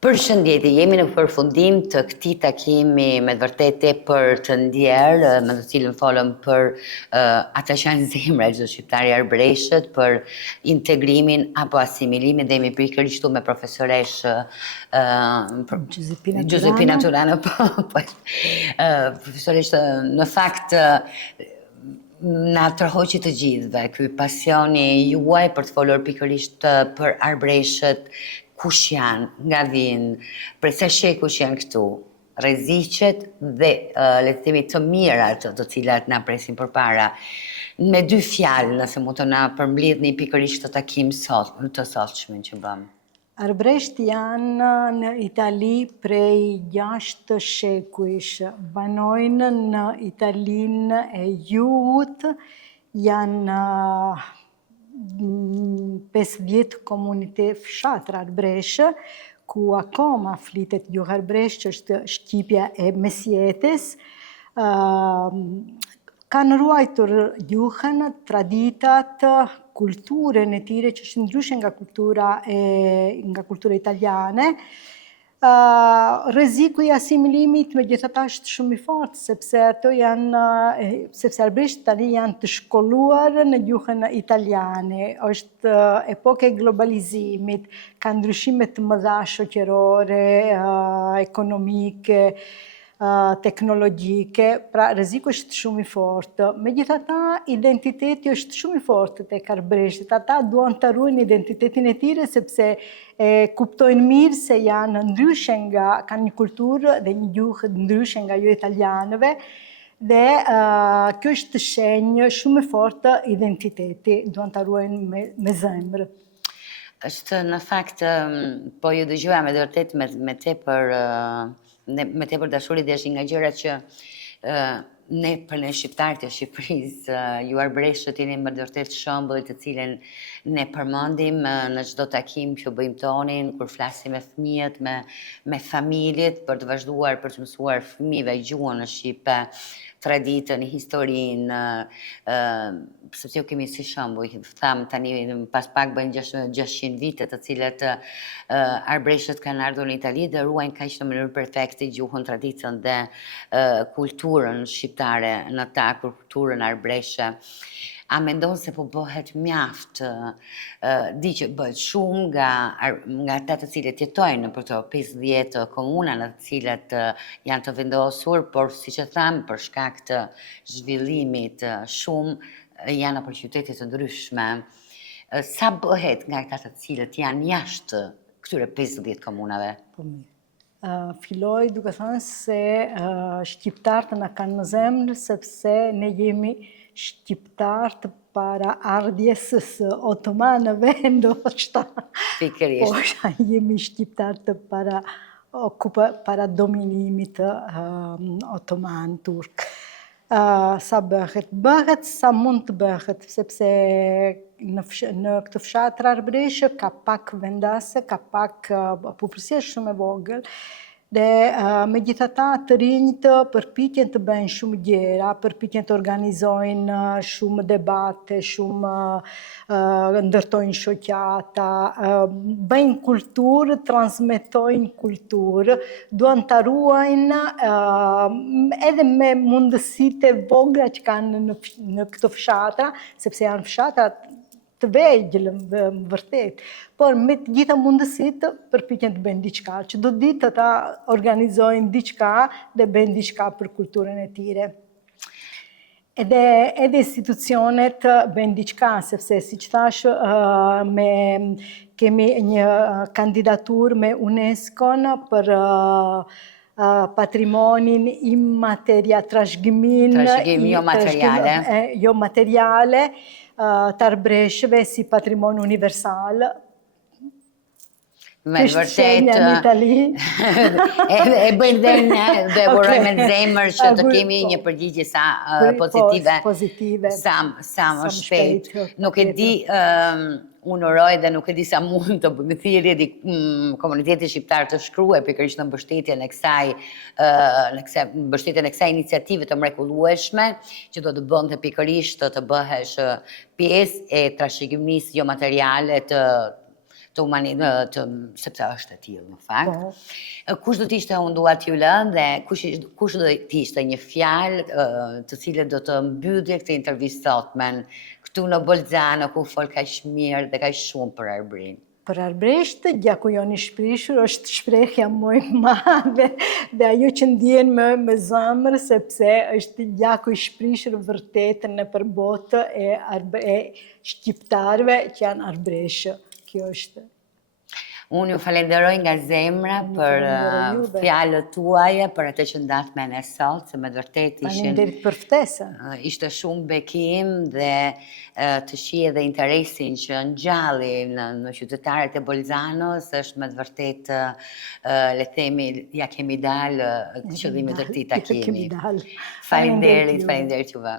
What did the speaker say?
Përshëndetje, jemi në përfundim të këtij takimi me të vërtetë për të ndjerë, me të cilën folëm për ata që janë zemra e çdo shqiptari arbreshët, për integrimin apo asimilimin, dhe jemi pikërisht këtu me profesoresh Giuseppina Turano, profesoresh në fakt na tërhoqi të gjithëve ky pasioni juaj për të folur pikërisht për arbreshët. Kush janë, nga vinë, prej sa shekush janë këtu, rreziqet dhe le të themi të mirat të cilat na presin përpara. Me dy fjalë, nëse mund të na përmbledhni pikërisht të takim të sotshëm që bëm. Arbresht janë në Itali prej 6 shekujsh, banojnë në Italinë e Jugut, janë 50 komunite fshatra arbreshe, ku akoma flitet gjuhë arbresht, që është shqipja e mesjetës, kanë ruajtur gjuhën, traditat, kulturën e tyre që është ndryshe nga kultura italiane. Rreziku i asimilimit megjithatë është shumë i fortë, sepse arbresht tani janë të shkolluar në gjuhën italiane. Është epokë e globalizimit, ka ndryshime të mëdha shoqërore, ekonomike, teknologjike, pra rreziku është shumë i fortë. Megjithatë, identiteti është shumë i fortë tek arbreshtit. Ata duan të ruajnë identitetin e tyre sepse kuptojnë mirë se janë ndryshe kanë një kulturë dhe një gjuhë ndryshe nga jo italianëve, dhe kjo është shenjë shumë e fortë identiteti, duan të ruajnë me zemër. Është në fakt, po ju dëgjoja me vërtet me tepër dashuri, dhe është nga gjërat që ne për ne shqiptarët e Shqipërisë, ju arbreshët jeni me vërtet shembull të cilën ne përmendim në çdo takim që bëjmë tonin, kur flasim me fëmijët, me familjet, për të vazhduar për të mësuar fëmijëve gjuhën në shqipe, traditën, historinë, sepse ju kemi si shembull, tham tani pas pak bëjnë 600 vite të cilat arbreshët kanë ardhur në Itali dhe ruajnë kaq në mënyrë perfekte gjuhën, traditën dhe kulturën shqiptare në ta, kulturën arbreshe. A mendon se po bëhet mjaft, di që bëhet shumë nga ata të cilët jetojnë në për të 50 komuna në të cilat janë të vendosur, por siç e tham, për shkak të zhvillimit shumë janë për qytete të ndryshme. Sa bëhet nga ata të cilët janë jashtë këtyre 50 komunave? Filloj duke thënë se shqiptarët na kanë në zemër, sepse ne jemi shqiptarët para ardhjes së otomanëve, ndoshta. Pikërisht. Po, jemi shqiptarët para dominimit otoman turk. Sa bëhet sa mund të bëhet, sepse në këtë fshatër arbreshe ka pak vendase, ka pak populsie shumë e vogël, Dhe megjithatë të rinjt përpiqen të bëjnë shumë gjëra, përpiqen të organizojnë shumë debate, shumë ndërtojnë shoqata, bëjnë kulturë, transmetojnë kulturë, duan ta ruajnë edhe me mundësitë e vogla që kanë në këto fshatra, sepse janë fshatra të vegjël, vërtet, por me të gjitha mundësitë përpiqen të bëjnë diçka, që do ditë ata organizojnë diçka dhe bëjnë diçka për kulturën e tyre. Edhe institucionet bëjnë diçka, sepse siç thash, kemi një kandidaturë me UNESCO-n për patrimonin trashëgimin jo materiale, të arbreshëve si patrimonio universal. Me vërtet, e bëjnë dhe ne dhe urojmë në zemër që të kemi një përgjigje sa pozitive, sa më shpejt. Nuk e di, unë uroj dhe nuk e di sa mund të bëjmë thirrje di komuniteti shqiptar të shkruaj pikërisht në mbështetjen e kësaj iniciative të mrekullueshme që do të bënte pikërisht të bëhesh pjesë e trashëgimisë jo materiale të sepse është e tillë në fakt. Kush do t'ishte, unë dua t'ju lënë dhe kush do t'ishte një fjalë të cilën do të mbyllje këtë intervistë sotmen këtu në Bolzano, ku fol kaq mirë dhe kaq shumë për arbërin? Për arbresht, gjaku jonë i shprishur është shprehja më e madhe dhe ajo që ndjen me zemër, sepse është gjaku i shprishur vërtet nëpër botë e shqiptarëve që janë arbresh. Kjo është. Unë ju falenderoj nga zemra për fjalët tuaja, për atë që ndatë me ne sot, se me vërtet Faleminderit për ftesën. Ishte shumë bekim dhe të shije dhe interesin që ngjalli në qytetarët e Bolzanos është me vërtet, le themi, ja kemi dalë qëllimit të këtij takimi. Faleminderit juve.